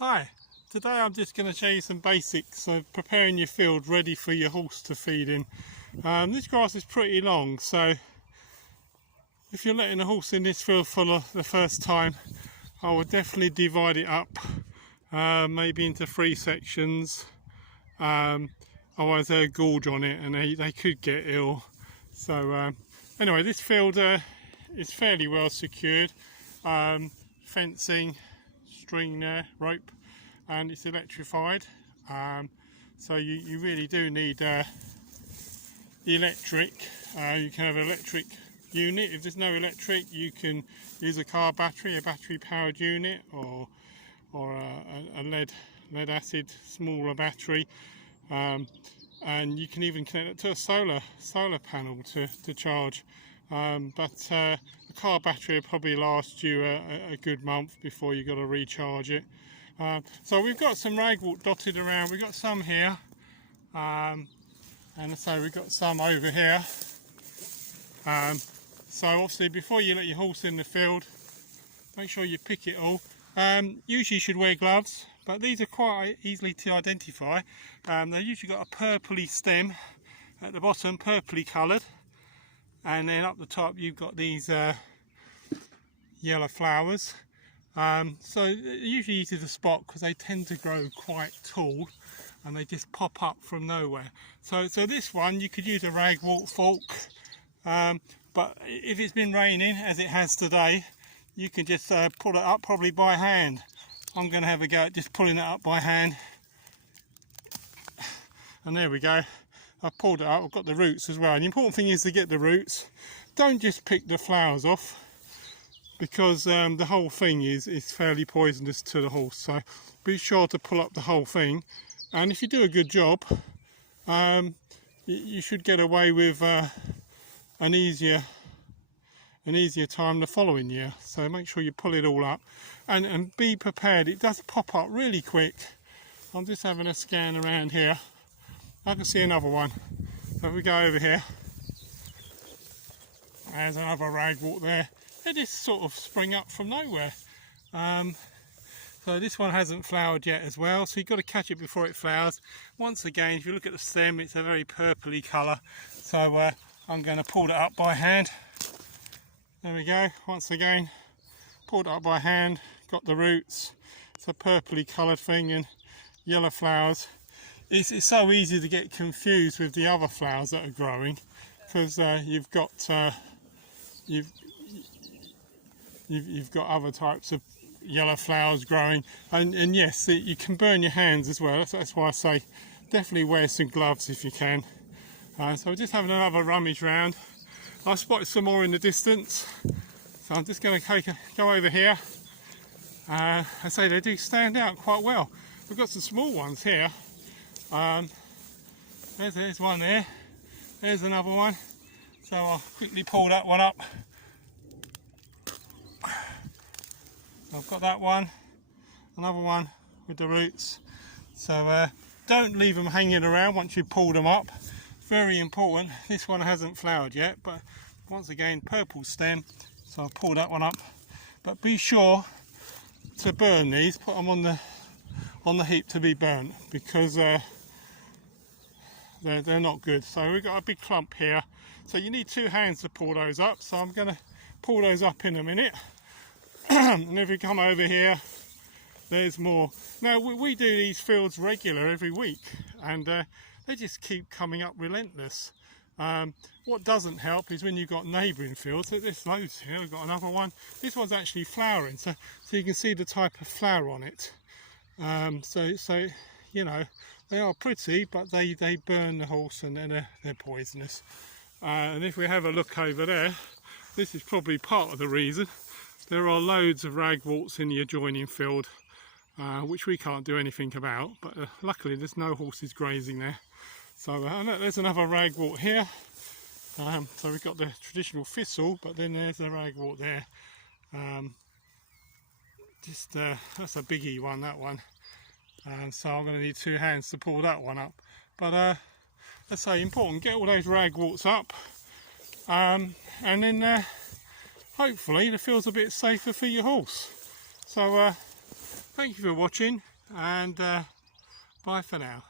Hi, today I'm just going to show you some basics of preparing your field ready for your horse to feed in. This grass is pretty long, so if you're letting a horse in this field for the first time, I would definitely divide it up, maybe into 3 sections. Otherwise they'll gorge on it and they could get ill. So anyway, this field is fairly well secured. Fencing, string there, rope, and it's electrified, so you really do need electric. You can have an electric unit. If there's no electric, you can use a car battery, a battery powered unit, or a lead acid smaller battery, and you can even connect it to a solar panel to charge. But a car battery will probably last you a good month before you've got to recharge it. So we've got some ragwort dotted around. We've got some here, and so we've got some over here. So obviously before you let your horse in the field, make sure you pick it all. Usually you should wear gloves, but these are quite easily to identify. They've usually got a purpley stem at the bottom, purpley coloured. And then up the top you've got these yellow flowers. So usually easy to spot because they tend to grow quite tall and they just pop up from nowhere. So this one you could use a ragwort fork, but if it's been raining as it has today, you can just pull it up probably by hand. I'm going to have a go at just pulling it up by hand, and there we go. I've pulled it up. I've got the roots as well, and the important thing is to get the roots. Don't just pick the flowers off, because the whole thing is fairly poisonous to the horse, so be sure to pull up the whole thing. And if you do a good job, you should get away with an easier time the following year. So make sure you pull it all up and be prepared. It does pop up really quick. I'm just having a scan around here. I can see another one. So if we go over here, there's another ragwort there. They just sort of spring up from nowhere. So this one hasn't flowered yet as well, so you've got to catch it before it flowers. Once again, if you look at the stem, it's a very purpley colour. So I'm going to pull it up by hand. There we go. Once again, pulled it up by hand. Got the roots. It's a purpley coloured thing and yellow flowers. It's so easy to get confused with the other flowers that are growing, because you've got other types of yellow flowers growing, and yes, you can burn your hands as well. That's why I say definitely wear some gloves if you can. So we're just having another rummage round. I've spotted some more in the distance, so I'm just going to go over here. I say they do stand out quite well. We've got some small ones here. There's one there. There's another one. So I'll quickly pull that one up. I've got that one, another one with the roots. So don't leave them hanging around once you pull them up. Very important. This one hasn't flowered yet, but once again, purple stem. So I'll pull that one up. But be sure to burn these. Put them on the heap to be burnt, because they're not good. So we've got a big clump here. So you need 2 hands to pull those up. So I'm going to pull those up in a minute. And if we come over here, there's more. Now we do these fields regular every week, and they just keep coming up relentless. What doesn't help is when you've got neighbouring fields. So there's loads here. We've got another one. This one's actually flowering, so you can see the type of flower on it. So you know, they are pretty, but they burn the horse, and they're poisonous. And if we have a look over there, this is probably part of the reason. There are loads of ragworts in the adjoining field, which we can't do anything about, but luckily there's no horses grazing there. So there's another ragwort here. So we've got the traditional thistle, but then there's the ragwort there. That's a biggie one, that one. So I'm going to need 2 hands to pull that one up. But let's say important, get all those ragworts up, and then hopefully the field's a bit safer for your horse. So Thank you for watching, and bye for now.